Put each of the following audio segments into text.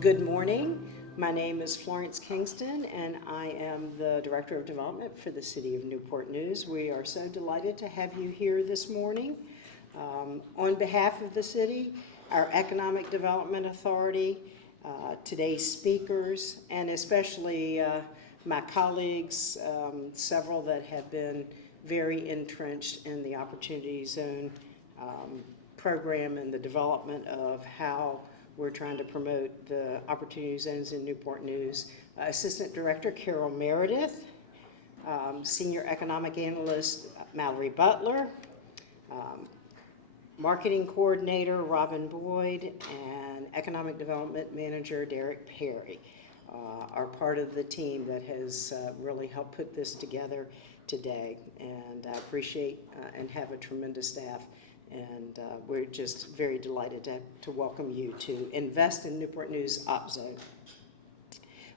Good morning. My name is Florence Kingston, and I am the Director of Development for the City of Newport News. We are so delighted to have you here this morning. On behalf of the city, our Economic Development Authority, today's speakers, and especially my colleagues, several that have been very entrenched in the Opportunity Zone program and the development of how we're trying to promote the Opportunity Zones in Newport News. Assistant Director Carol Meredith, Senior Economic Analyst Mallory Butler, Marketing Coordinator Robin Boyd, and Economic Development Manager Derek Perry are part of the team that has really helped put this together today. And I appreciate and have a tremendous staff. And we're just very delighted to welcome you to Invest in Newport News OpZone.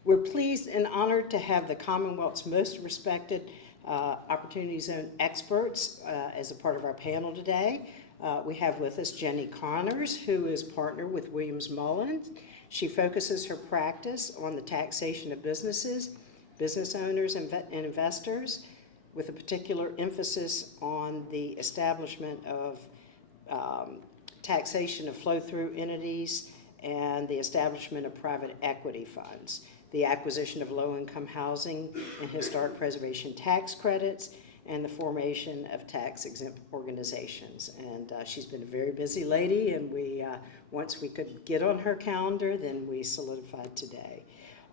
We're pleased and honored to have the Commonwealth's most respected Opportunity Zone experts as a part of our panel today. We have with us Jenny Connors, who is partner with Williams Mullins. She focuses her practice on the taxation of businesses, business owners, and investors, with a particular emphasis on the establishment of taxation of flow-through entities and the establishment of private equity funds, the acquisition of low-income housing and historic preservation tax credits, and the formation of tax-exempt organizations. And she's been a very busy lady, and we once we could get on her calendar, then we solidified today.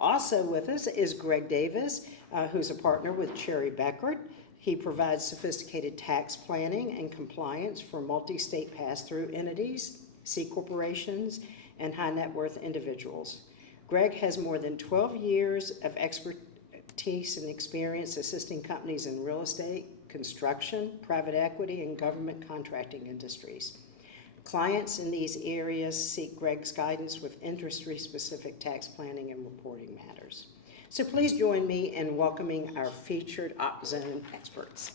Also with us is Greg Davis, who's a partner with Cherry Beckert. He provides sophisticated tax planning and compliance for multi-state pass-through entities, C corporations, and high net worth individuals. Greg has more than 12 years of expertise and experience assisting companies in real estate, construction, private equity, and government contracting industries. Clients in these areas seek Greg's guidance with industry-specific tax planning and reporting matters. So please join me in welcoming our featured OpZone experts.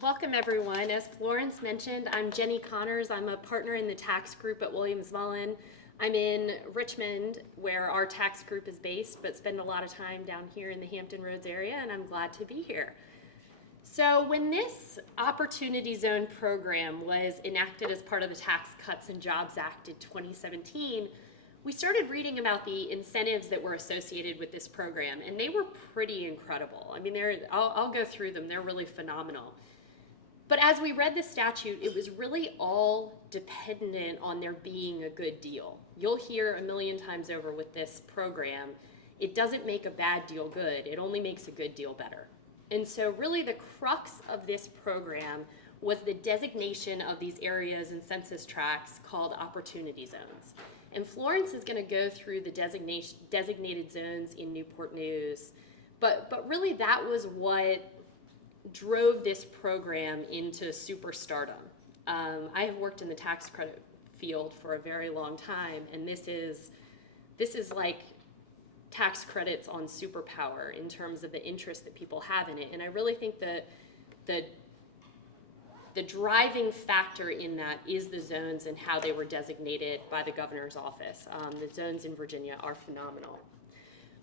Welcome everyone. As Florence mentioned, I'm Jenny Connors. I'm a partner in the tax group at Williams Mullins. I'm in Richmond, where our tax group is based, but spend a lot of time down here in the Hampton Roads area, and I'm glad to be here. So when this Opportunity Zone program was enacted as part of the Tax Cuts and Jobs Act in 2017, we started reading about the incentives that were associated with this program, and they were pretty incredible. I mean, I'll go through them. They're really phenomenal. But as we read the statute, it was really all dependent on there being a good deal. You'll hear a million times over with this program, it doesn't make a bad deal good, it only makes a good deal better. And so really the crux of this program was the designation of these areas and census tracts called Opportunity Zones. And Florence is going to go through the designated zones in Newport News, but really that was what drove this program into superstardom. I have worked in the tax credit field for a very long time, and this is like tax credits on superpower in terms of the interest that people have in it. And I really think the driving factor in that is the zones and how they were designated by the governor's office. The zones in Virginia are phenomenal.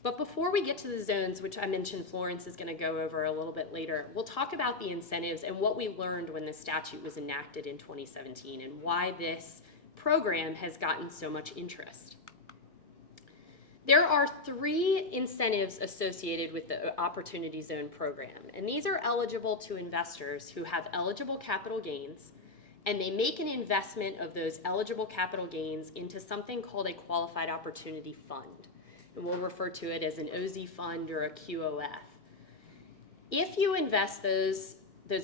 But before we get to the zones, which I mentioned Florence is going to go over a little bit later, we'll talk about the incentives and what we learned when the statute was enacted in 2017 and why this program has gotten so much interest. There are 3 incentives associated with the Opportunity Zone program, and these are eligible to investors who have eligible capital gains, and they make an investment of those eligible capital gains into something called a Qualified Opportunity Fund, and we'll refer to it as an OZ fund or a QOF. If you invest those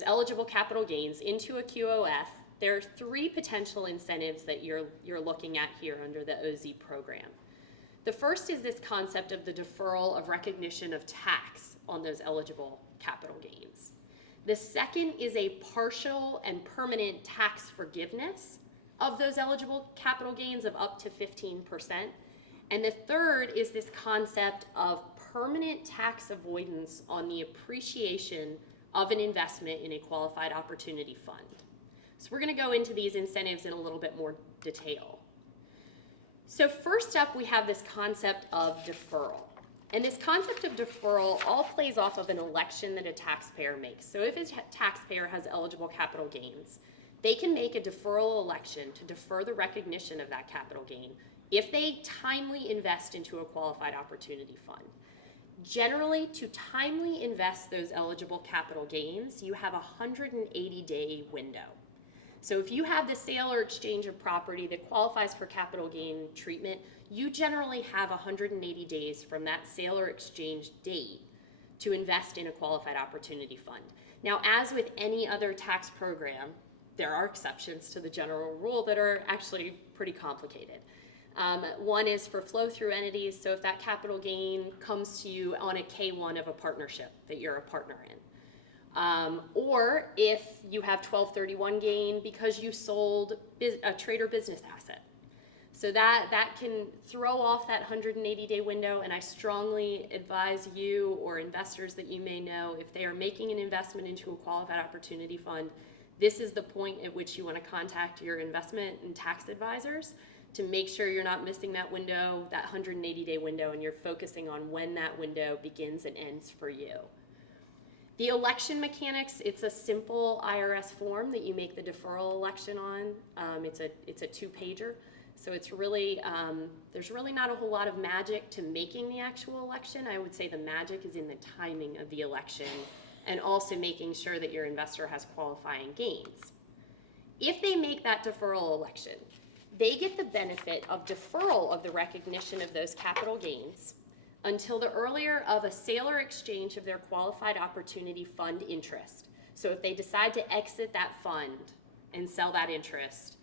eligible capital gains into a QOF, there are 3 potential incentives that you're looking at here under the OZ program. The first is this concept of the deferral of recognition of tax on those eligible capital gains. The second is a partial and permanent tax forgiveness of those eligible capital gains of up to 15%. And the third is this concept of permanent tax avoidance on the appreciation of an investment in a qualified opportunity fund. So we're going to go into these incentives in a little bit more detail. So first up, we have this concept of deferral. And this concept of deferral all plays off of an election that a taxpayer makes. So if a taxpayer has eligible capital gains, they can make a deferral election to defer the recognition of that capital gain if they timely invest into a qualified opportunity fund. Generally, to timely invest those eligible capital gains, you have a 180-day window. So if you have the sale or exchange of property that qualifies for capital gain treatment, you generally have 180 days from that sale or exchange date to invest in a qualified opportunity fund. Now, as with any other tax program, there are exceptions to the general rule that are actually pretty complicated. One is for flow-through entities, so if that capital gain comes to you on a K-1 of a partnership that you're a partner in. Or if you have 1231 gain because you sold a trade or business asset. So that can throw off that 180-day window, and I strongly advise you or investors that you may know, if they are making an investment into a qualified opportunity fund, this is the point at which you want to contact your investment and tax advisors to make sure you're not missing that window, that 180-day window, and you're focusing on when that window begins and ends for you. The election mechanics, it's a simple IRS form that you make the deferral election on. It's a two-pager, so it's really, there's really not a whole lot of magic to making the actual election. I would say the magic is in the timing of the election and also making sure that your investor has qualifying gains. If they make that deferral election, they get the benefit of deferral of the recognition of those capital gains until the earlier of a sale or exchange of their qualified opportunity fund interest. So if they decide to exit that fund and sell that interest,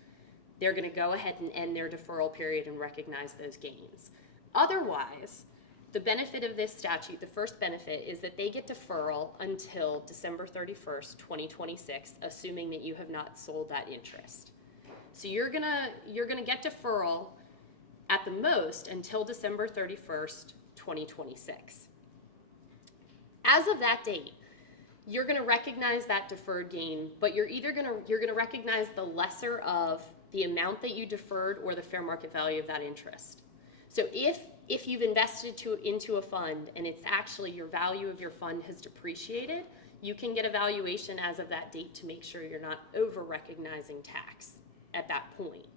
they're going to go ahead and end their deferral period and recognize those gains. Otherwise, the benefit of this statute, the first benefit, is that they get deferral until December 31st, 2026, assuming that you have not sold that interest. So you're gonna get deferral at the most until December 31st, 2026. As of that date, you're gonna recognize that deferred gain, but you're gonna recognize the lesser of the amount that you deferred or the fair market value of that interest. So if you've invested into a fund and it's actually your value of your fund has depreciated, you can get a valuation as of that date to make sure you're not over-recognizing tax at that point.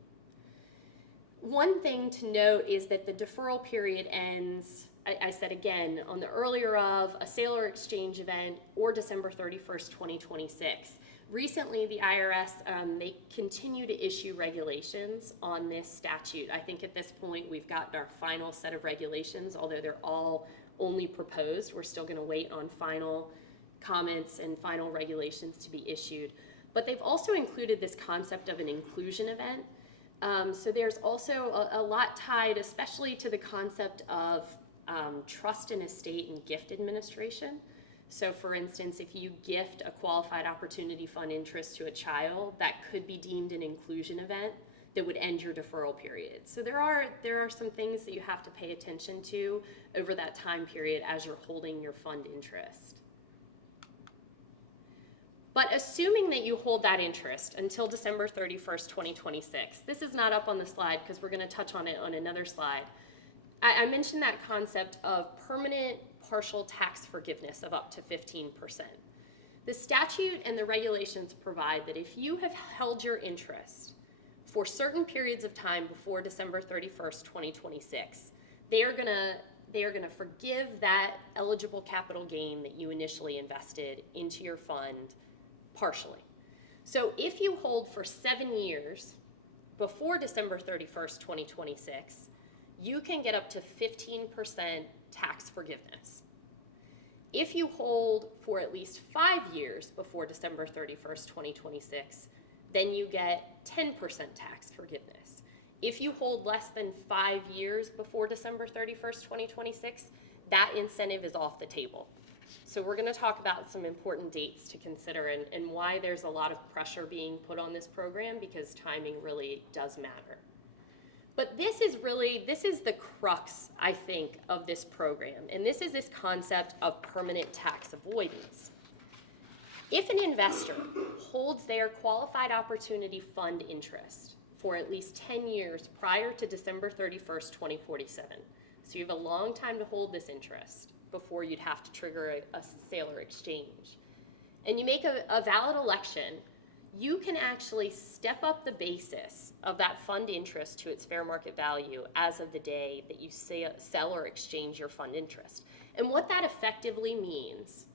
One thing to note is that the deferral period ends, I said again, on the earlier of a sale or exchange event or December 31st, 2026. Recently, the IRS, they continue to issue regulations on this statute. I think at this point we've gotten our final set of regulations, although they're all only proposed. We're still going to wait on final comments and final regulations to be issued. But they've also included this concept of an inclusion event. So there's also a lot tied, especially to the concept of trust and estate and gift administration. So for instance, if you gift a qualified opportunity fund interest to a child, that could be deemed an inclusion event that would end your deferral period. So there are some things that you have to pay attention to over that time period as you're holding your fund interest. But assuming that you hold that interest until December 31st, 2026, this is not up on the slide because we're going to touch on it on another slide. I mentioned that concept of permanent partial tax forgiveness of up to 15%. The statute and the regulations provide that if you have held your interest for certain periods of time before December 31st, 2026, they are going to forgive that eligible capital gain that you initially invested into your fund partially. So if you hold for 7 years before December 31st, 2026, you can get up to 15% tax forgiveness. If you hold for at least 5 years before December 31st, 2026, then you get 10% tax forgiveness. If you hold less than 5 years before December 31st, 2026, that incentive is off the table. So we're going to talk about some important dates to consider and why there's a lot of pressure being put on this program, because timing really does matter. But this is the crux, I think, of this program, and this is this concept of permanent tax avoidance. If an investor holds their qualified opportunity fund interest for at least 10 years prior to December 31st, 2047, so you have a long time to hold this interest before you'd have to trigger a sale or exchange, and you make a valid election, you can actually step up the basis of that fund interest to its fair market value as of the day that you sell or exchange your fund interest. And what that effectively means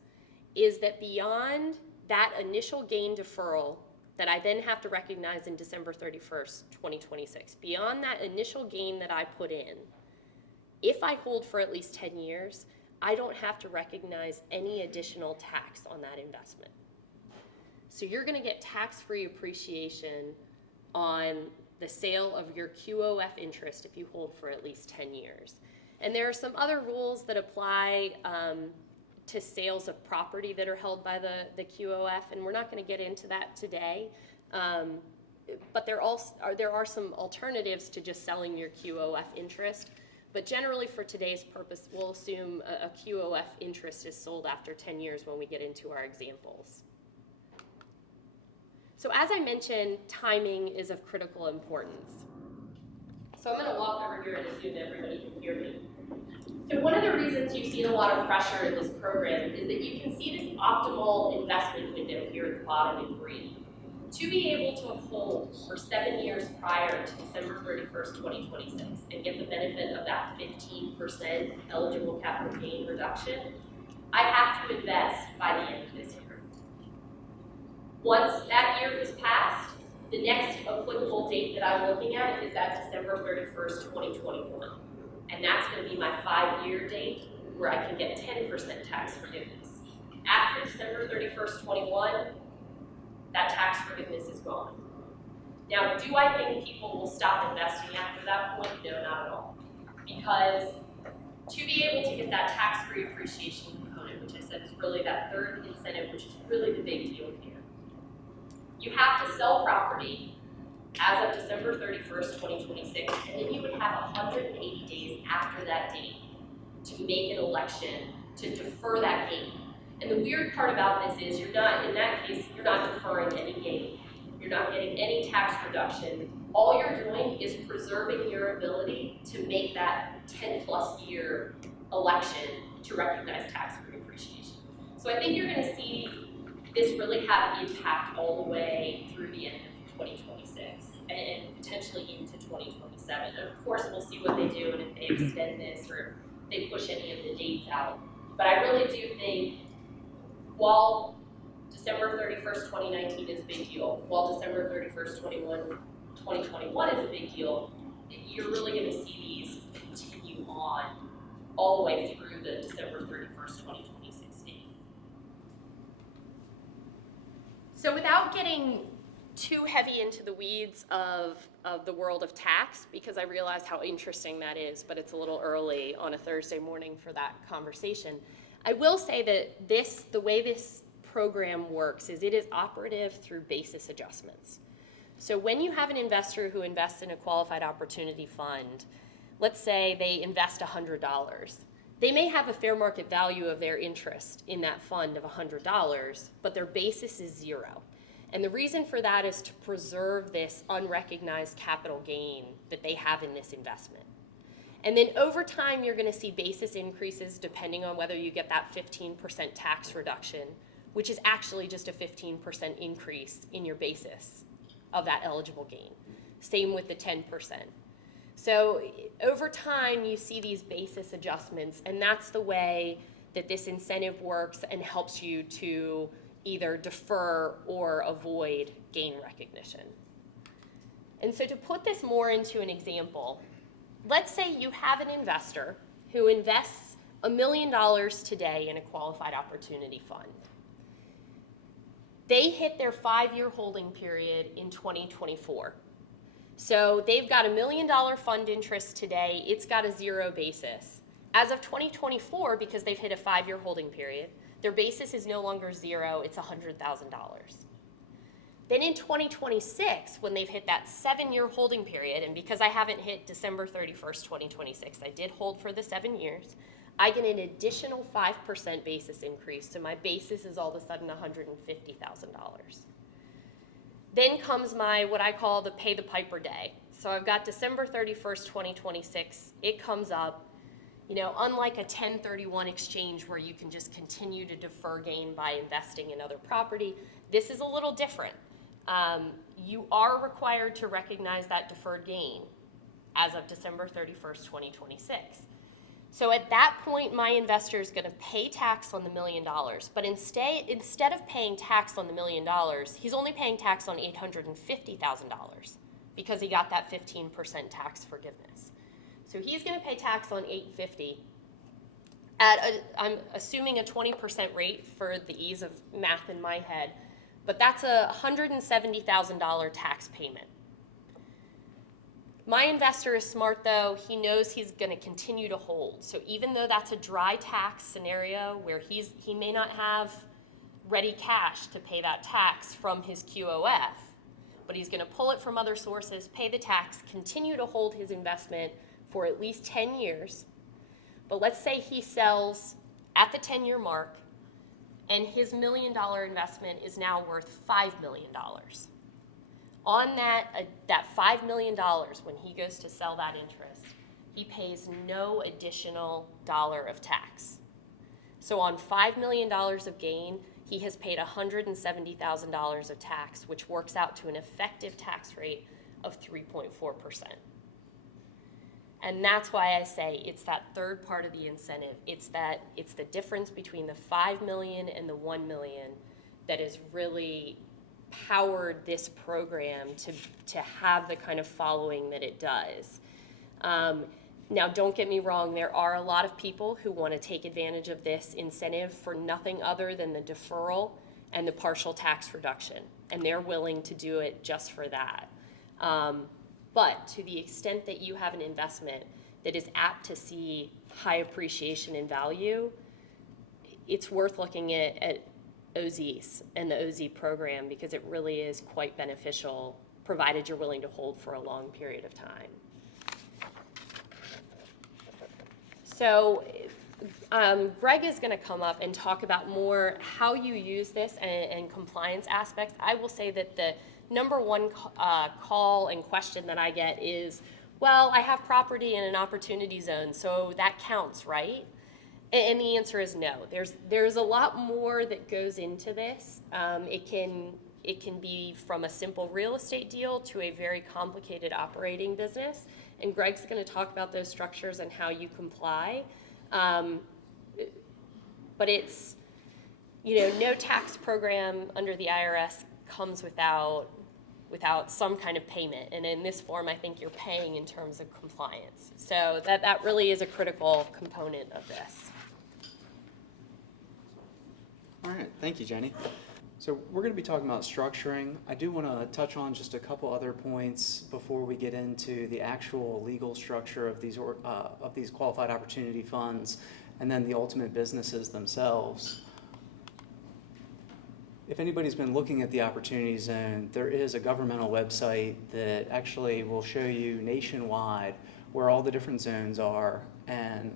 is that beyond that initial gain deferral that I then have to recognize in December 31st, 2026, beyond that initial gain that I put in, if I hold for at least 10 years, I don't have to recognize any additional tax on that investment. So you're going to get tax-free appreciation on the sale of your QOF interest if you hold for at least 10 years. And there are some other rules that apply to sales of property that are held by the QOF, and we're not going to get into that today. But there are some alternatives to just selling your QOF interest. But generally, for today's purpose, we'll assume a QOF interest is sold after 10 years when we get into our examples. So as I mentioned, timing is of critical importance. So I'm going to walk over here and assume everybody can hear me. So one of the reasons you've seen a lot of pressure in this program is that you can see this optimal investment window here at the bottom in green. To be able to hold for 7 years prior to December 31st, 2026 and get the benefit of that 15% eligible capital gain reduction, I have to invest by the end of this year. Once that year is passed, the next applicable date that I'm looking at is that December 31st, 2021. And that's going to be my 5-year date where I can get 10% tax forgiveness. After December 31st, 21, that tax forgiveness is gone. Now, do I think people will stop investing after that point? No, not at all. Because to be able to get that tax-free appreciation component, which I said is really that third incentive, which is really the big deal here, you have to sell property as of December 31st, 2026, and then you would have 180 days after that date to make an election to defer that gain. And the weird part about this is in that case, you're not deferring any gain. You're not getting any tax reduction. All you're doing is preserving your ability to make that 10+ year election to recognize tax-free appreciation. So I think you're going to see this really have impact all the way through the end of 2026 and potentially into 2027. And of course, we'll see what they do and if they extend this or if they push any of the dates out. But I really do think while December 31st, 2019 is a big deal, while December 31st, 2021 is a big deal, you're really going to see these continue on all the way through the December 31st, 2026 date. So without getting too heavy into the weeds of the world of tax, because I realize how interesting that is, but it's a little early on a Thursday morning for that conversation, I will say that the way this program works is it is operative through basis adjustments. So when you have an investor who invests in a qualified opportunity fund, let's say they invest $100. They may have a fair market value of their interest in that fund of $100, but their basis is 0. And the reason for that is to preserve this unrecognized capital gain that they have in this investment. And then over time, you're going to see basis increases depending on whether you get that 15% tax reduction, which is actually just a 15% increase in your basis of that eligible gain. Same with the 10%. So over time, you see these basis adjustments, and that's the way that this incentive works and helps you to either defer or avoid gain recognition. And so to put this more into an example, let's say you have an investor who invests $1 million today in a qualified opportunity fund. They hit their 5-year holding period in 2024. So they've got $1 million fund interest today. It's got a 0 basis. As of 2024, because they've hit a 5-year holding period, their basis is no longer 0, it's $100,000. Then in 2026, when they've hit that 7-year holding period, and because I haven't hit December 31st, 2026, I did hold for the 7 years, I get an additional 5% basis increase, so my basis is all of a sudden $150,000. Then comes my, what I call the pay the piper day. So I've got December 31st, 2026, it comes up. You know, unlike a 1031 exchange where you can just continue to defer gain by investing in other property, this is a little different. You are required to recognize that deferred gain as of December 31st, 2026. So at that point, my investor is going to pay tax on the $1 million, but instead of paying tax on the $1 million, he's only paying tax on $850,000 because he got that 15% tax forgiveness. So he's going to pay tax on $850,000 I'm assuming a 20% rate for the ease of math in my head, but that's a $170,000 tax payment. My investor is smart though. He knows he's going to continue to hold. So even though that's a dry tax scenario where he may not have ready cash to pay that tax from his QOF, but he's going to pull it from other sources, pay the tax, continue to hold his investment for at least 10 years. But let's say he sells at the 10-year mark and his $1 million investment is now worth $5 million. On that $5 million, when he goes to sell that interest, he pays no additional dollar of tax. So on $5 million of gain, he has paid $170,000 of tax, which works out to an effective tax rate of 3.4%. And that's why I say it's that third part of the incentive. It's the difference between the $5 million and the $1 million that has really powered this program to have the kind of following that it does. Now, don't get me wrong, there are a lot of people who want to take advantage of this incentive for nothing other than the deferral and the partial tax reduction, and they're willing to do it just for that. But to the extent that you have an investment that is apt to see high appreciation in value, it's worth looking at OZs and the OZ program because it really is quite beneficial, provided you're willing to hold for a long period of time. So Greg is going to come up and talk about more how you use this and compliance aspects. I will say that the number one call and question that I get is, well, I have property in an opportunity zone, so that counts, right? And the answer is no. There's a lot more that goes into this. It can be from a simple real estate deal to a very complicated operating business. And Greg's going to talk about those structures and how you comply. But it's, no tax program under the IRS comes without some kind of payment. And in this form, I think you're paying in terms of compliance. So that really is a critical component of this. All right, thank you, Jenny. So we're going to be talking about structuring. I do want to touch on just a couple other points before we get into the actual legal structure of these qualified opportunity funds and then the ultimate businesses themselves. If anybody's been looking at the Opportunity Zone, there is a governmental website that actually will show you nationwide where all the different zones are and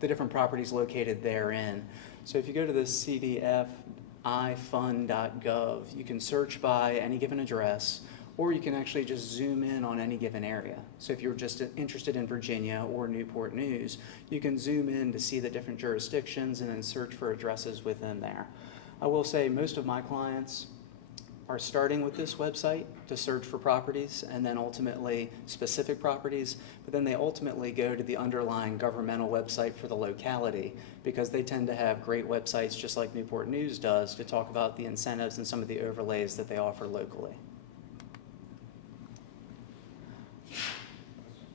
the different properties located therein. So if you go to the cdfifund.gov, you can search by any given address, or you can actually just zoom in on any given area. So if you're just interested in Virginia or Newport News, you can zoom in to see the different jurisdictions and then search for addresses within there. I will say most of my clients are starting with this website to search for properties and then ultimately specific properties, but then they ultimately go to the underlying governmental website for the locality because they tend to have great websites just like Newport News does to talk about the incentives and some of the overlays that they offer locally.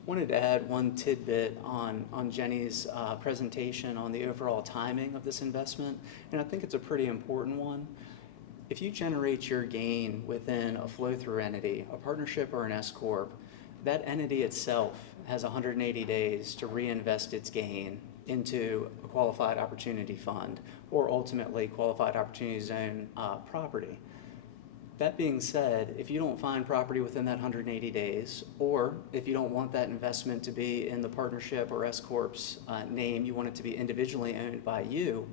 Wanted to add one tidbit on Jenny's presentation on the overall timing of this investment, and I think it's a pretty important one. If you generate your gain within a flow-through entity, a partnership or an S-Corp, that entity itself has 180 days to reinvest its gain into a qualified opportunity fund or ultimately qualified opportunity zone property. That being said, if you don't find property within that 180 days, or if you don't want that investment to be in the partnership or S-Corp's name, you want it to be individually owned by you,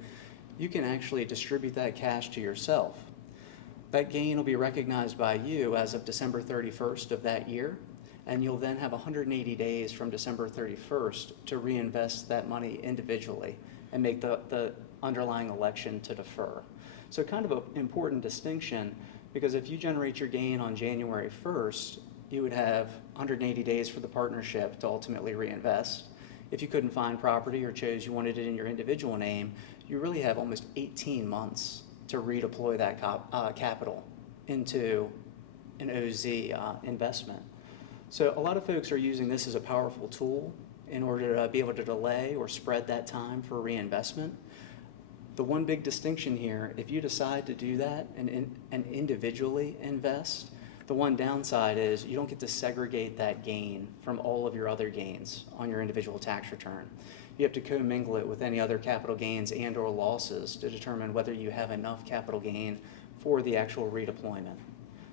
you can actually distribute that cash to yourself. That gain will be recognized by you as of December 31st of that year, and you'll then have 180 days from December 31st to reinvest that money individually and make the underlying election to defer. So kind of an important distinction, because if you generate your gain on January 1st, you would have 180 days for the partnership to ultimately reinvest. If you couldn't find property or chose you wanted it in your individual name, you really have almost 18 months to redeploy that capital into an OZ investment. So a lot of folks are using this as a powerful tool in order to be able to delay or spread that time for reinvestment. The one big distinction here, if you decide to do that and individually invest, the one downside is you don't get to segregate that gain from all of your other gains on your individual tax return. You have to commingle it with any other capital gains and or losses to determine whether you have enough capital gain for the actual redeployment.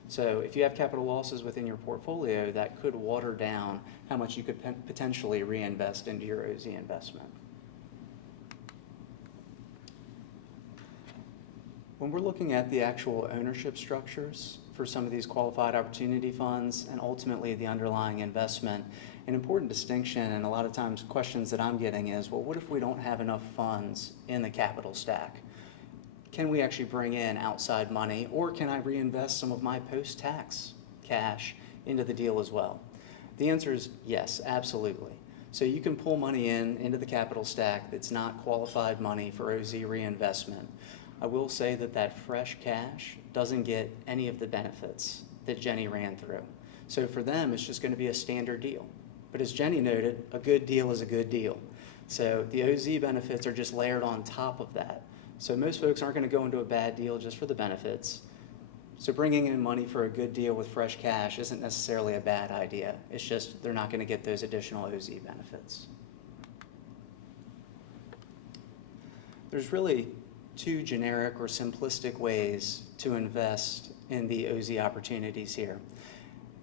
So if you have capital losses within your portfolio, that could water down how much you could potentially reinvest into your OZ investment. When we're looking at the actual ownership structures for some of these qualified opportunity funds and ultimately the underlying investment, an important distinction and a lot of times questions that I'm getting is, well, what if we don't have enough funds in the capital stack? Can we actually bring in outside money, or can I reinvest some of my post-tax cash into the deal as well? The answer is yes, absolutely. So you can pull money into the capital stack that's not qualified money for OZ reinvestment. I will say that that fresh cash doesn't get any of the benefits that Jenny ran through. So for them, it's just going to be a standard deal. But as Jenny noted, a good deal is a good deal. So the OZ benefits are just layered on top of that. So most folks aren't going to go into a bad deal just for the benefits. So bringing in money for a good deal with fresh cash isn't necessarily a bad idea. It's just they're not going to get those additional OZ benefits. There's really two generic or simplistic ways to invest in the OZ opportunities here.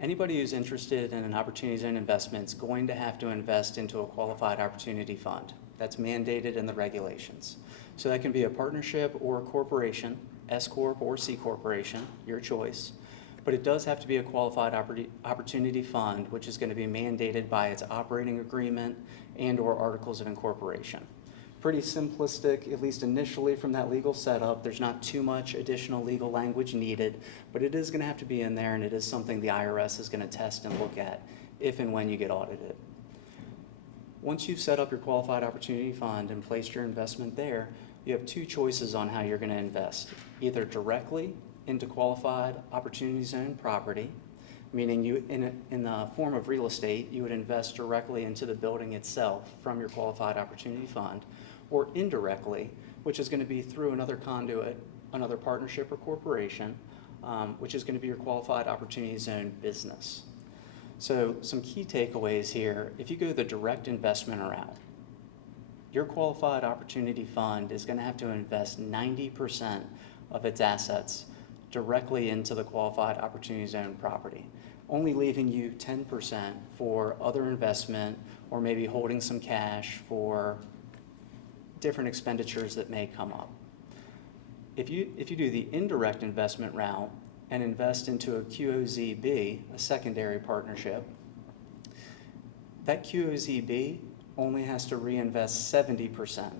Anybody who's interested in an opportunity zone investment is going to have to invest into a qualified opportunity fund. That's mandated in the regulations. So that can be a partnership or a corporation, S Corp or C Corporation, your choice. But it does have to be a qualified opportunity fund, which is going to be mandated by its operating agreement and or articles of incorporation. Pretty simplistic, at least initially from that legal setup. There's not too much additional legal language needed, but it is going to have to be in there, and it is something the IRS is going to test and look at if and when you get audited. Once you've set up your qualified opportunity fund and placed your investment there, you have two choices on how you're going to invest. Either directly into qualified opportunity zone property, meaning you, in the form of real estate, you would invest directly into the building itself from your qualified opportunity fund, or indirectly, which is going to be through another conduit, another partnership or corporation, which is going to be your qualified opportunity zone business. So some key takeaways here: if you go the direct investment route, your qualified opportunity fund is going to have to invest 90% of its assets directly into the qualified opportunity zone property, only leaving you 10% for other investment or maybe holding some cash for different expenditures that may come up. If you do the indirect investment route and invest into a QOZB, a secondary partnership, that QOZB only has to reinvest 70%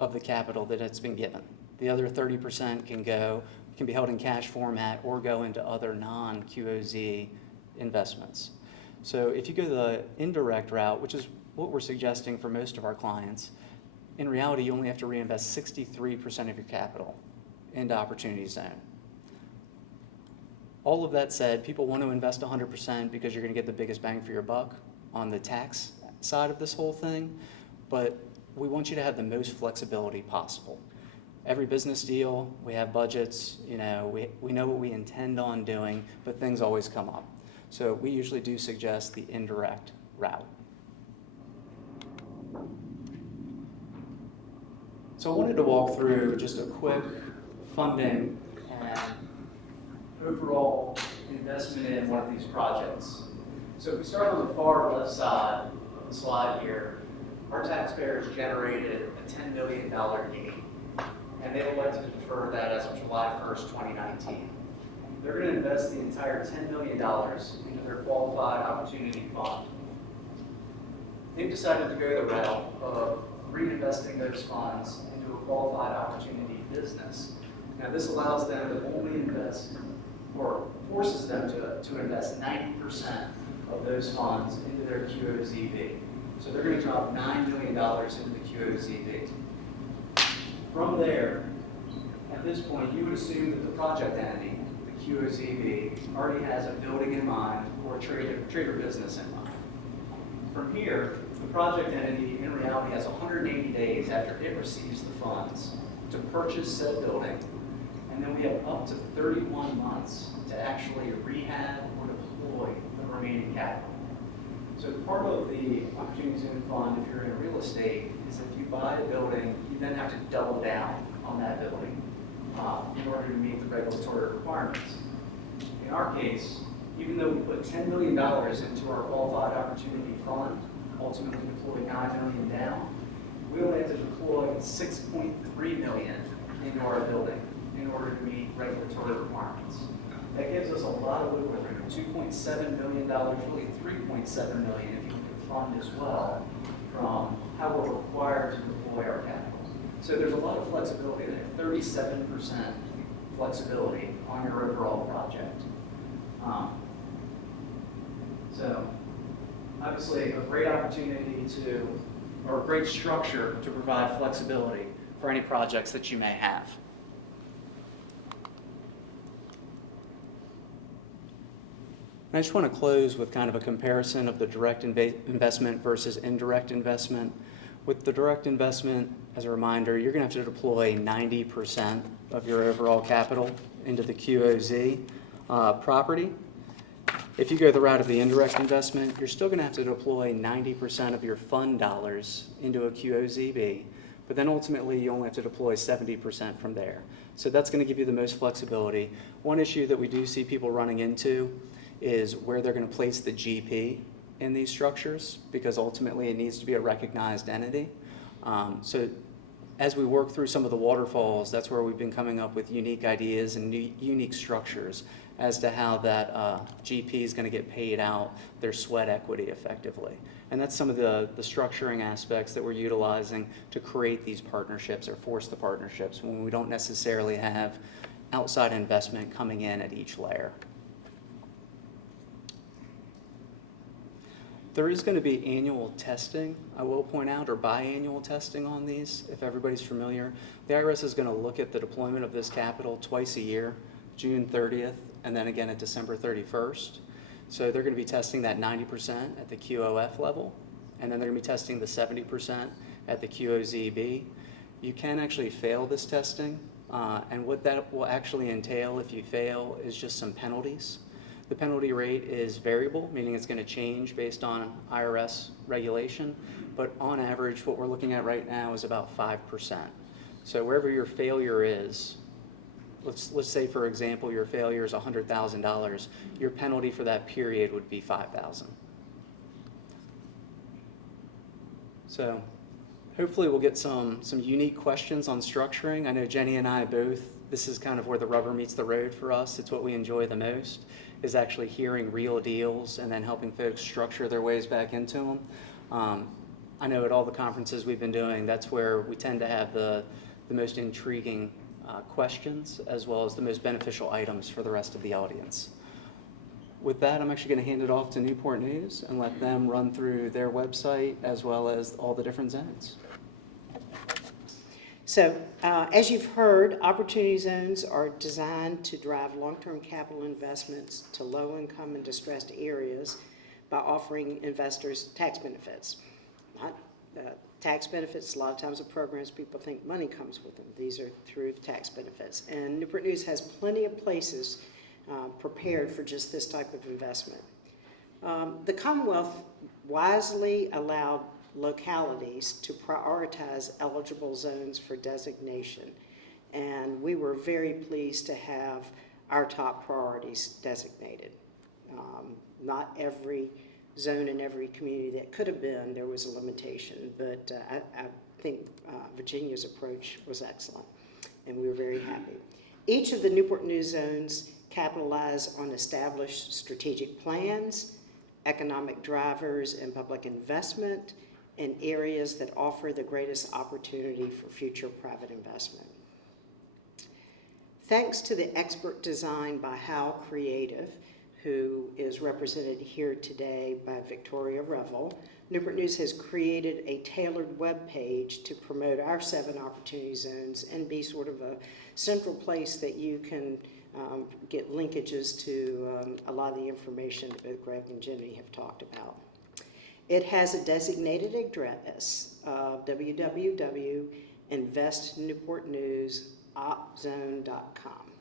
of the capital that it's been given. The other 30% can be held in cash format or go into other non-QOZ investments. So if you go the indirect route, which is what we're suggesting for most of our clients, in reality, you only have to reinvest 63% of your capital into Opportunity Zone. All of that said, people want to invest 100% because you're going to get the biggest bang for your buck on the tax side of this whole thing, but we want you to have the most flexibility possible. Every business deal, we have budgets, we know what we intend on doing, but things always come up. So we usually do suggest the indirect route. So I wanted to walk through just a quick funding and overall investment in one of these projects. So if we start on the far left side of the slide here, our taxpayers generated a $10 million gain, and they elected to defer that as of July 1st, 2019. They're going to invest the entire $10 million into their qualified opportunity fund. They've decided to go the route of reinvesting those funds into a qualified opportunity business. Now, this allows them to only invest, or forces them to invest 90% of those funds into their QOZB. So they're going to drop $9 million into the QOZB. From there, at this point, you would assume that the project entity, the QOZB, already has a building in mind or a trade or business in mind. From here, the project entity in reality has 180 days after it receives the funds to purchase said building, and then we have up to 31 months to actually rehab or deploy the remaining capital. So part of the Opportunity Zone Fund, if you're in real estate, is if you buy a building, you then have to double down on that building in order to meet the regulatory requirements. In our case, even though we put $10 million into our Qualified Opportunity Fund, ultimately deploy $9 million down, we only have to deploy $6.3 million into our building in order to meet regulatory requirements. That gives us a lot of wiggle room, $2.7 million, really $3.7 million if you look at the fund as well, from how we're required to deploy our capital. So there's a lot of flexibility there, 37% flexibility on your overall project. So obviously a great opportunity or a great structure to provide flexibility for any projects that you may have. I just want to close with kind of a comparison of the direct investment versus indirect investment. With the direct investment, as a reminder, you're going to have to deploy 90% of your overall capital into the QOZ property. If you go the route of the indirect investment, you're still going to have to deploy 90% of your fund dollars into a QOZB, but then ultimately you only have to deploy 70% from there. So that's going to give you the most flexibility. One issue that we do see people running into is where they're going to place the GP in these structures, because ultimately it needs to be a recognized entity. So as we work through some of the waterfalls, that's where we've been coming up with unique ideas and unique structures as to how that GP is going to get paid out their sweat equity effectively. And that's some of the structuring aspects that we're utilizing to create these partnerships or force the partnerships when we don't necessarily have outside investment coming in at each layer. There is going to be annual testing, I will point out, or biannual testing on these, if everybody's familiar. The IRS is going to look at the deployment of this capital twice a year, June 30th, and then again at December 31st. So they're going to be testing that 90% at the QOF level, and then they're going to be testing the 70% at the QOZB. You can actually fail this testing, and what that will actually entail if you fail is just some penalties. The penalty rate is variable, meaning it's going to change based on IRS regulation, but on average, what we're looking at right now is about 5%. So wherever your failure is, let's say, for example, your failure is $100,000, your penalty for that period would be $5,000. So hopefully we'll get some unique questions on structuring. I know Jenny and I both, this is kind of where the rubber meets the road for us. It's what we enjoy the most, is actually hearing real deals and then helping folks structure their ways back into them. I know at all the conferences we've been doing, that's where we tend to have the most intriguing questions, as well as the most beneficial items for the rest of the audience. With that, I'm actually going to hand it off to Newport News and let them run through their website as well as all the different zones. So, as you've heard, opportunity zones are designed to drive long-term capital investments to low-income and distressed areas by offering investors tax benefits. Not tax benefits, a lot of times the programs, people think money comes with them. These are through tax benefits. And Newport News has plenty of places prepared for just this type of investment. The Commonwealth wisely allowed localities to prioritize eligible zones for designation. And we were very pleased to have our top priorities designated. Not every zone in every community that could have been, there was a limitation, but I think Virginia's approach was excellent, and we were very happy. Each of the Newport News zones capitalize on established strategic plans, economic drivers, and public investment in areas that offer the greatest opportunity for future private investment. Thanks to the expert design by How Creative, who is represented here today by Victoria Revel, Newport News has created a tailored web page to promote our 7 opportunity zones and be sort of a central place that you can get linkages to a lot of the information that both Greg and Jenny have talked about. It has a designated address of www.investnewportnewsopzone.com.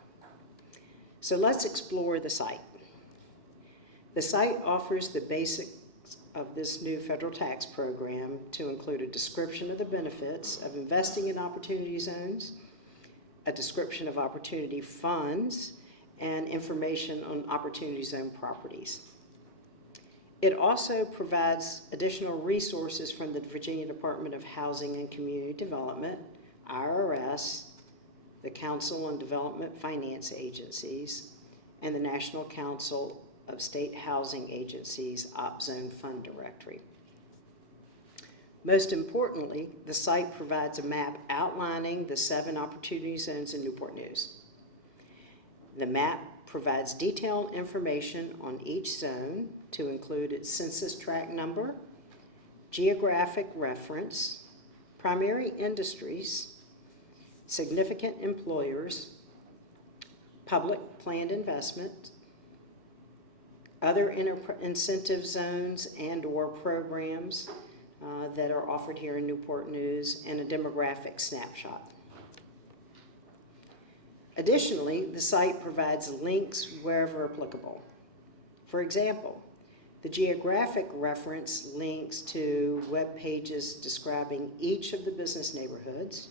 So let's explore the site. The site offers the basics of this new federal tax program to include a description of the benefits of investing in opportunity zones, a description of opportunity funds, and information on opportunity zone properties. It also provides additional resources from the Virginia Department of Housing and Community Development, IRS, the Council on Development Finance Agencies, and the National Council of State Housing Agencies OpZone Fund Directory. Most importantly, the site provides a map outlining the 7 opportunity zones in Newport News. The map provides detailed information on each zone to include its census tract number, geographic reference, primary industries, significant employers, public planned investment, other incentive zones and/or programs that are offered here in Newport News, and a demographic snapshot. Additionally, the site provides links wherever applicable. For example, the geographic reference links to web pages describing each of the business neighborhoods,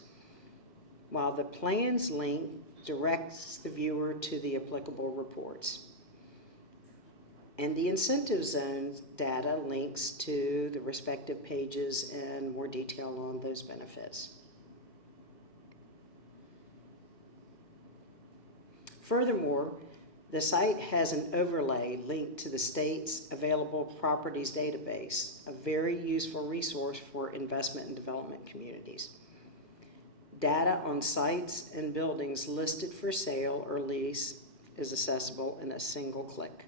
while the plans link directs the viewer to the applicable reports. And the incentive zone data links to the respective pages and more detail on those benefits. Furthermore, the site has an overlay linked to the state's available properties database, a very useful resource for investment and development communities. Data on sites and buildings listed for sale or lease is accessible in a single click.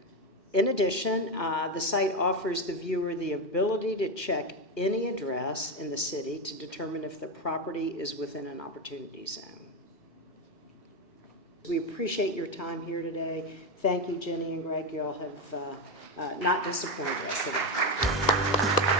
In addition, the site offers the viewer the ability to check any address in the city to determine if the property is within an opportunity zone. We appreciate your time here today. Thank you, Jenny and Greg. You all have not disappointed us today.